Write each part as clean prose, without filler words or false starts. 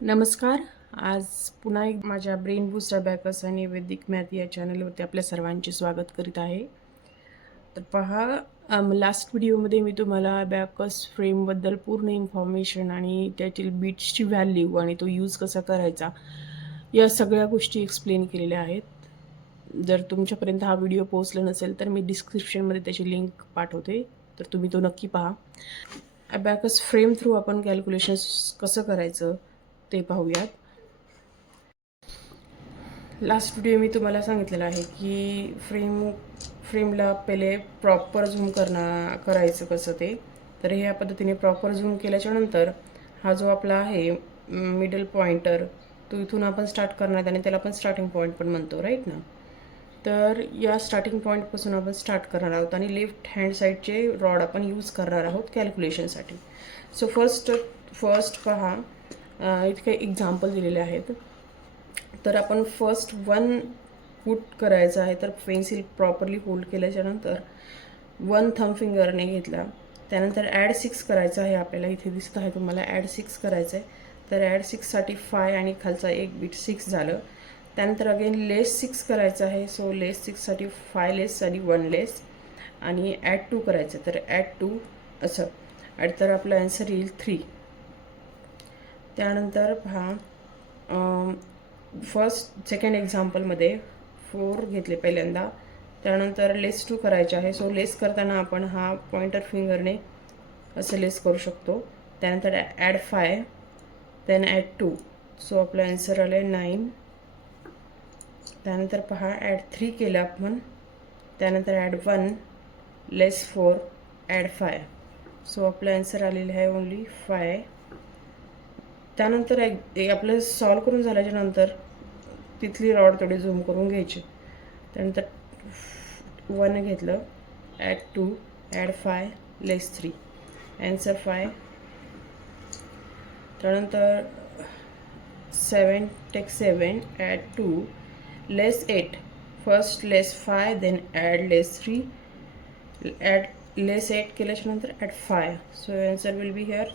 नमस्कार. आज पुन्हा एक माझ्या ब्रेन बूस्टर अबॅकस आणि वैदिक मॅथ या चॅनलवरती आपल्या सर्वांचे स्वागत करीत आहे. तर पहा, लास्ट व्हिडिओमध्ये मी तुम्हाला अबॅकस फ्रेमबद्दल पूर्ण इन्फॉर्मेशन आणि त्यातील बीट्सची व्हॅल्यू आणि तो यूज कसा करायचा या सगळ्या गोष्टी एक्सप्लेन केलेल्या आहेत. जर तुमच्यापर्यंत हा व्हिडिओ पोहोचला नसेल तर मी डिस्क्रिप्शनमध्ये त्याची लिंक पाठवते, तर तुम्ही तो नक्की पहा. अबॅकस फ्रेम थ्रू आपण कॅल्क्युलेशन्स कसं करायचं ते पाहूयात. लास्ट व्हिडिओ मी तुम्हाला सांगितलेलं आहे की फ्रेमला पहिले प्रॉपर झूम करायचं कसं ते. तर ह्या पद्धतीने प्रॉपर झूम केल्याच्यानंतर हा जो आपला आहे मिडल पॉइंटर, तो इथून आपण स्टार्ट करणार आणि त्याला आपण स्टार्टिंग पॉईंट पण म्हणतो, राईट ना. तर या स्टार्टिंग पॉईंटपासून आपण स्टार्ट करणार आहोत आणि लेफ्ट हँड साईडचे रॉड आपण यूज करणार आहोत कॅल्क्युलेशनसाठी. सो फर्स्ट पहा, इथे काही एक्झाम्पल दिलेले आहेत. तर आपण फर्स्ट 1 पुट करायचं आहे. तर पेन्सिल प्रॉपरली होल्ड केल्याच्यानंतर 1 थंब फिंगरने घेतला. त्यानंतर ॲड 6 करायचं आहे आपल्याला. इथे दिसत आहे तुम्हाला ॲड 6 करायचं आहे. तर ॲड 6साठी 5 आणि खालचा एक बीट 6 झालं. त्यानंतर अगेन लेस 6 करायचं आहे. सो लेस 6साठी 5 लेस आणि 1 लेस आणि ॲड 2 करायचं. तर ॲड 2 असं ॲड, तर आपला आन्सर येईल 3. त्यानंतर पहा, सेकंड एक्झाम्पलमध्ये 4 घेतले पहिल्यांदा. त्यानंतर लेस 2 करायचे आहे. सो लेस करताना आपण हा पॉइंटर फिंगरने असं लेस करू शकतो. त्यानंतर ॲड 5 देन ॲड 2. सो आपलं आन्सर आलं आहे 9. त्यानंतर पहा, ॲड 3 केलं आपण. त्यानंतर ॲड 1 लेस 4 ॲड 5. सो आपलं आन्सर आलेलं आहे ओनली 5. त्यानंतर आपलं सॉल्व करून झाल्याच्या नंतर तिथली रॉड थोडी झूम करून घ्यायची. त्यानंतर 1 घेतलं, ॲड 2 ॲड 5 लेस 3, ॲन्सर 5. त्यानंतर 7 take 7 add 2 less 8. First less 5 then add less 3, add less 8 केल्याच्यानंतर add 5. So answer will be here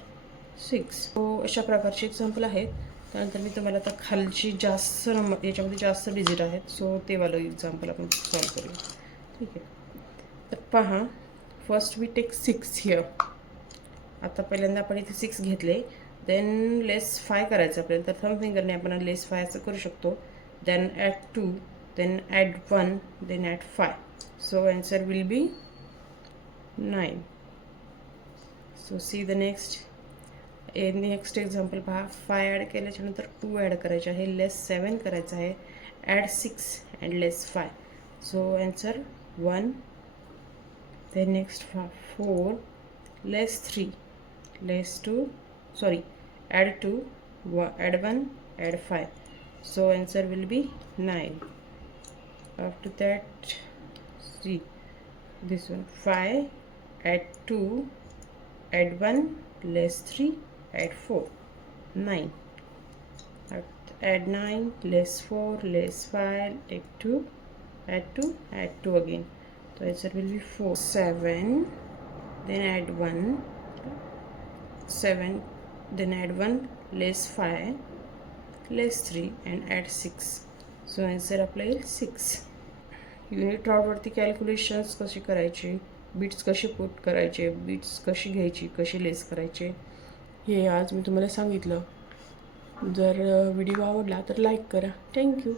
6. So अशा प्रकारचे एक्झाम्पल आहेत. त्यानंतर मी तुम्हाला आता खालची जास्त नंबर, याच्यामध्ये जास्त डिजिट आहेत, सो ते वालं एक्झाम्पल आपण सॉल्व करूया. ठीक आहे. तर पहा, फर्स्ट वी टेक 6 हिअर. आता पहिल्यांदा आपण इथे 6 घेतले. देन लेस 5 करायचं आपल्याला. तर थंब फिंगरने आपण लेस 5 असं करू शकतो. Then add 2 then add 1 then add 5. So answer will be 9. So see the next example पहा. 5 ॲड केल्याच्यानंतर 2 ॲड करायचे आहे. लेस 7 करायचं आहे. Add 6 and less 5. So answer 1. Then next 4 less 3 less 2 sorry add 2 add 1 add 5. So answer will be 9. After that see this one. 5 add 2 add 1 less 3 add 4, 9. Add 9 less 4 less 5 take 2 add 2 again. So answer will be 4. 7 then add 1 7 then add 1 less 5 less 3 and add 6. So answer apply 6. Unit रॉडवरती calculations कशी करायची, beats कसे put करायचे, beats कशी घ्यायची, कशी लेस करायचे, हे आज मी तुम्हाला सांगितलं. जर व्हिडिओ आवडला तर लाईक करा. थँक्यू.